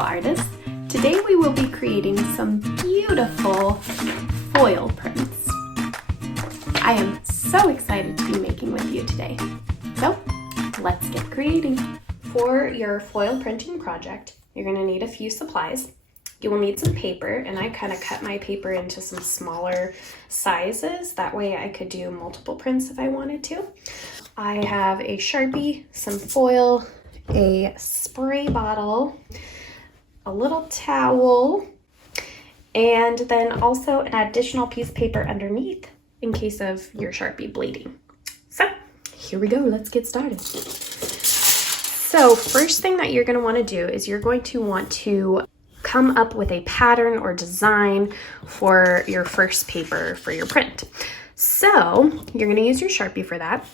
beautiful artists. Today we will be creating some beautiful foil prints. I am so excited to be making with you today. So let's get creating. For your foil printing project, you're going to need a few supplies. You will need some paper, and I kind of cut my paper into some smaller sizes. That way I could do multiple prints if I wanted to. I have a Sharpie, some foil, a spray bottle, a little towel, and then also an additional piece of paper underneath in case of your Sharpie bleeding. So here we go, let's get started. So first thing that you're going to want to do is you're going to want to come up with a pattern or design for your first paper for your print. So you're going to use your Sharpie for that.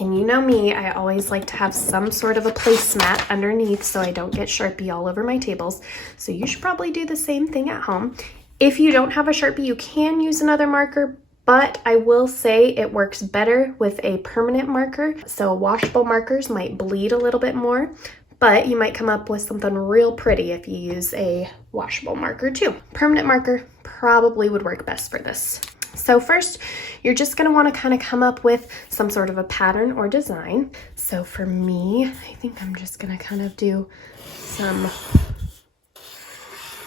And you know me, I always like to have some sort of a placemat underneath so I don't get Sharpie all over my tables. So you should probably do the same thing at home. If you don't have a Sharpie, you can use another marker, but I will say it works better with a permanent marker. So washable markers might bleed a little bit more, but you might come up with something real pretty if you use a washable marker too. Permanent marker probably would work best for this. So first, you're just going to want to kind of come up with some sort of a pattern or design. So for me, I think I'm just going to kind of do some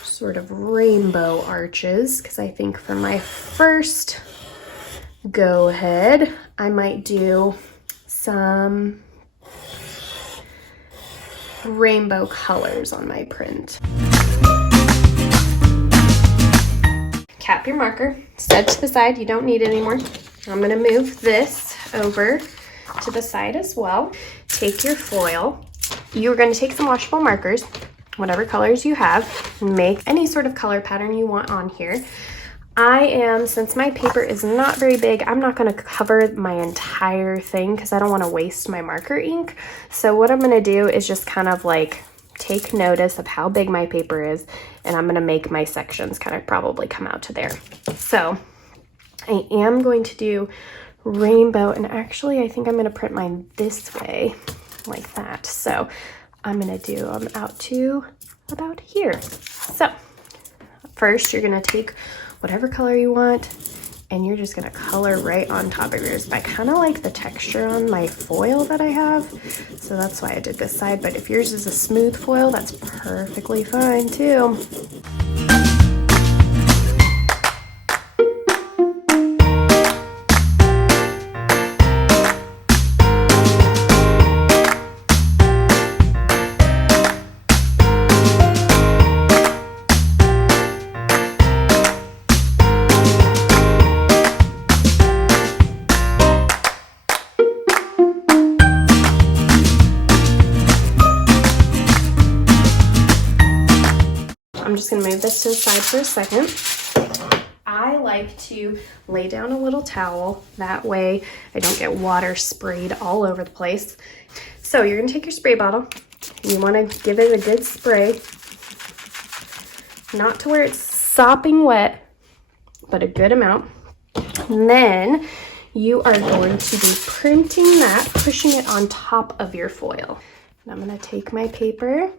sort of rainbow arches, because I think for my first go ahead, I might do some rainbow colors on my print. Cap your marker, set to the side, you don't need it anymore. I'm going to move this over to the side as well. Take your foil. You're going to take some washable markers, whatever colors you have, make any sort of color pattern you want on here. Since my paper is not very big, I'm not going to cover my entire thing because I don't want to waste my marker ink. So what I'm going to do is just kind of like take notice of how big my paper is, and I'm going to make my sections kind of probably come out to there. So I am going to do rainbow, and actually I think I'm going to print mine this way like that. So I'm going to do them out to about here. So first you're going to take whatever color you want, and you're just gonna color right on top of yours. I kind of like the texture on my foil that I have, so that's why I did this side, but if yours is a smooth foil, that's perfectly fine too. I'm just going to move this to the side for a second. I like to lay down a little towel. That way I don't get water sprayed all over the place. So you're going to take your spray bottle. You want to give it a good spray. Not to where it's sopping wet, but a good amount. And then you are going to be printing that, pushing it on top of your foil. And I'm going to take my paper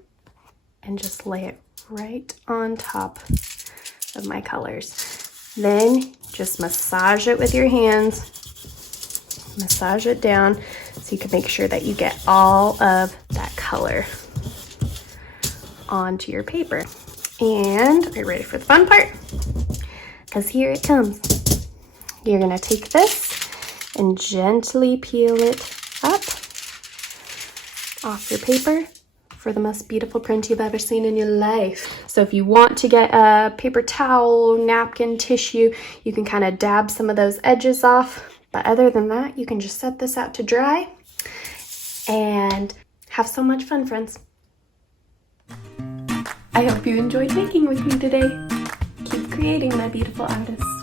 and just lay it right on top of my colors. Then just massage it with your hands. Massage it down so you can make sure that you get all of that color onto your paper. And are you ready for the fun part? Because here it comes. You're going to take this and gently peel it up off your paper for the most beautiful print you've ever seen in your life. So if you want to get a paper towel, napkin, tissue, you can kind of dab some of those edges off. But other than that, you can just set this out to dry and have so much fun, friends. I hope you enjoyed making with me today. Keep creating, my beautiful artists.